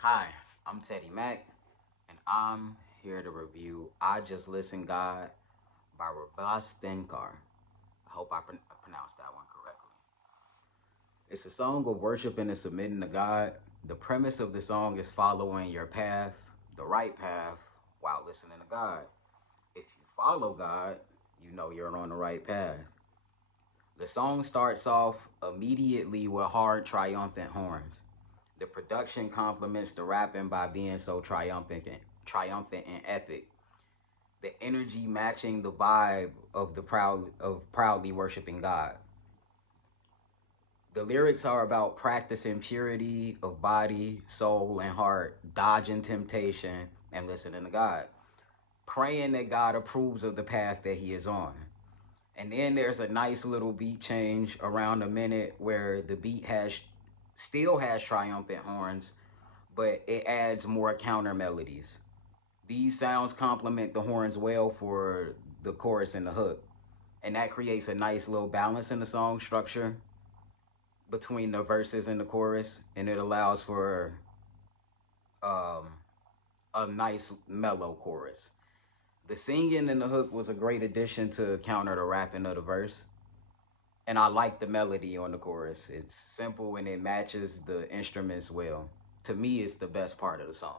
Hi, I'm Teddy Mack, and I'm here to review I Just Listen God by Rabas Thinkar. I hope I pronounced that one correctly. It's a song of worshiping and submitting to God. The premise of the song is following your path, the right path, while listening to God. If you follow God, you know you're on the right path. The song starts off immediately with hard, triumphant horns. The production complements the rapping by being so triumphant and epic. The energy matching the vibe of proudly worshiping God. The lyrics are about practicing purity of body, soul, and heart, dodging temptation, and listening to God. Praying that God approves of the path that he is on. And then there's a nice little beat change around a minute where the beat has still has triumphant horns, but it adds more counter melodies. These sounds complement the horns well for the chorus and the hook, and that creates a nice little balance in the song structure between the verses and the chorus, and it allows for um, a nice mellow chorus. The singing in the hook was a great addition to counter the rapping of the verse, and I like the melody on the chorus. It's simple and it matches the instruments well. To me, it's the best part of the song.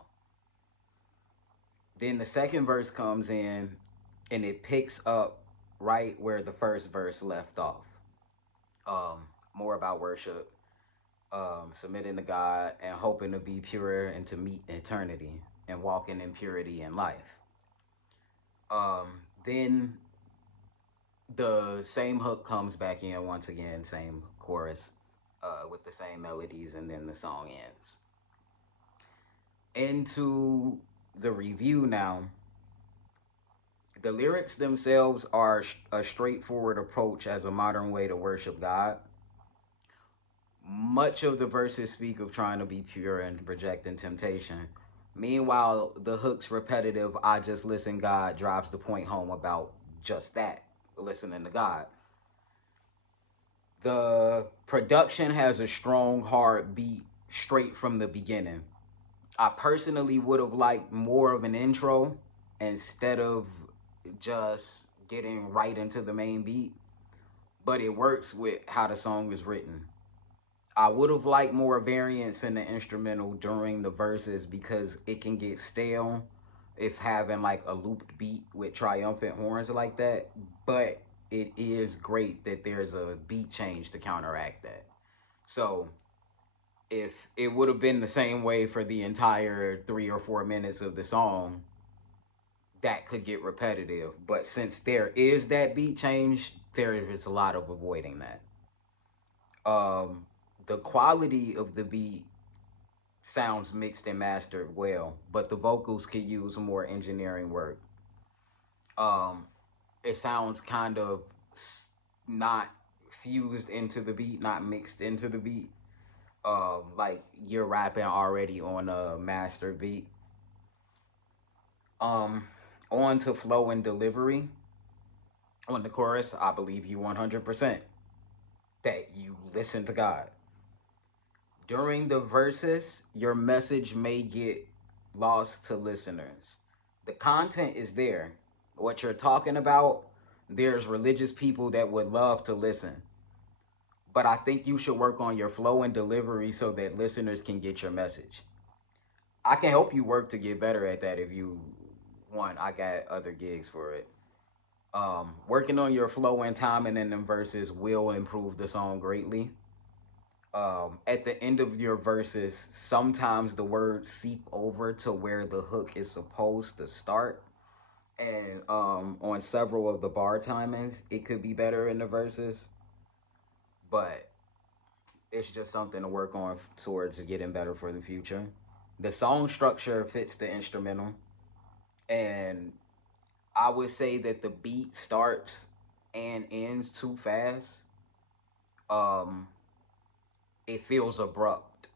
Then the second verse comes in and it picks up right where the first verse left off. More about worship, submitting to God, and hoping to be pure and to meet eternity and walking in purity in life. Then the same hook comes back in once again, same chorus with the same melodies, and then the song ends. Into the review now. The lyrics themselves are a straightforward approach as a modern way to worship God. Much of the verses speak of trying to be pure and rejecting temptation. Meanwhile, the hook's repetitive, I just listen God, drives the point home about just that, listening to God. The production has a strong, hard beat straight from the beginning. I personally would have liked more of an intro instead of just getting right into the main beat, but it works with how the song is written. I would have liked more variance in the instrumental during the verses because it can get stale if having like a looped beat with triumphant horns like that, but it is great that there's a beat change to counteract that. So if it would have been the same way for the entire 3 or 4 minutes of the song, that could get repetitive. But since there is that beat change, there is a lot of avoiding that. Um, the quality of the beat sounds mixed and mastered well, but the vocals could use more engineering work. Um, it sounds kind of not fused into the beat, not mixed into the beat. Like you're rapping already on a master beat. Um, on to flow and delivery. On the chorus, I believe you 100% that you listen to God. During the verses, your message may get lost to listeners. The content is there. What you're talking about, there's religious people that would love to listen. But I think you should work on your flow and delivery so that listeners can get your message. I can help you work to get better at that if you want. I got other gigs for it. Working on your flow and timing in them verses will improve the song greatly. At the end of your verses, sometimes the words seep over to where the hook is supposed to start. And on several of the bar timings, it could be better in the verses, but it's just something to work on towards getting better for the future. The song structure fits the instrumental, and I would say that the beat starts and ends too fast. Um, it feels abrupt.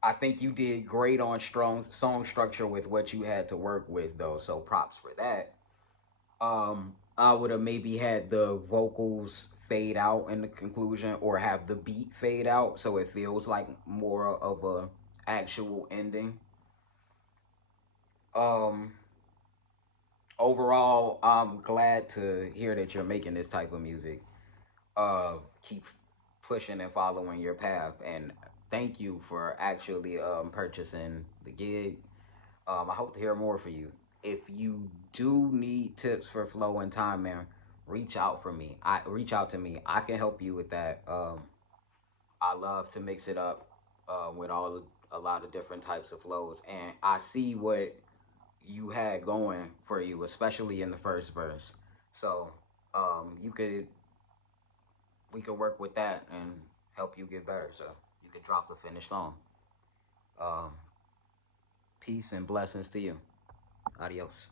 I think you did great on strong song structure with what you had to work with, though. So props for that. I would have maybe had the vocals fade out in the conclusion, or have the beat fade out, so it feels like more of a actual ending. Um, Overall, I'm glad to hear that you're making this type of music. Keep pushing and following your path, and thank you for actually purchasing the gig. I hope to hear more for you. If you do need tips for flow and time, man, reach out to me. I can help you with that. I love to mix it up with a lot of different types of flows, and I see what you had going for you, especially in the first verse. So you could we could work with that and help you get better. So you could drop the finished song. Um, Peace and blessings to you. Adios.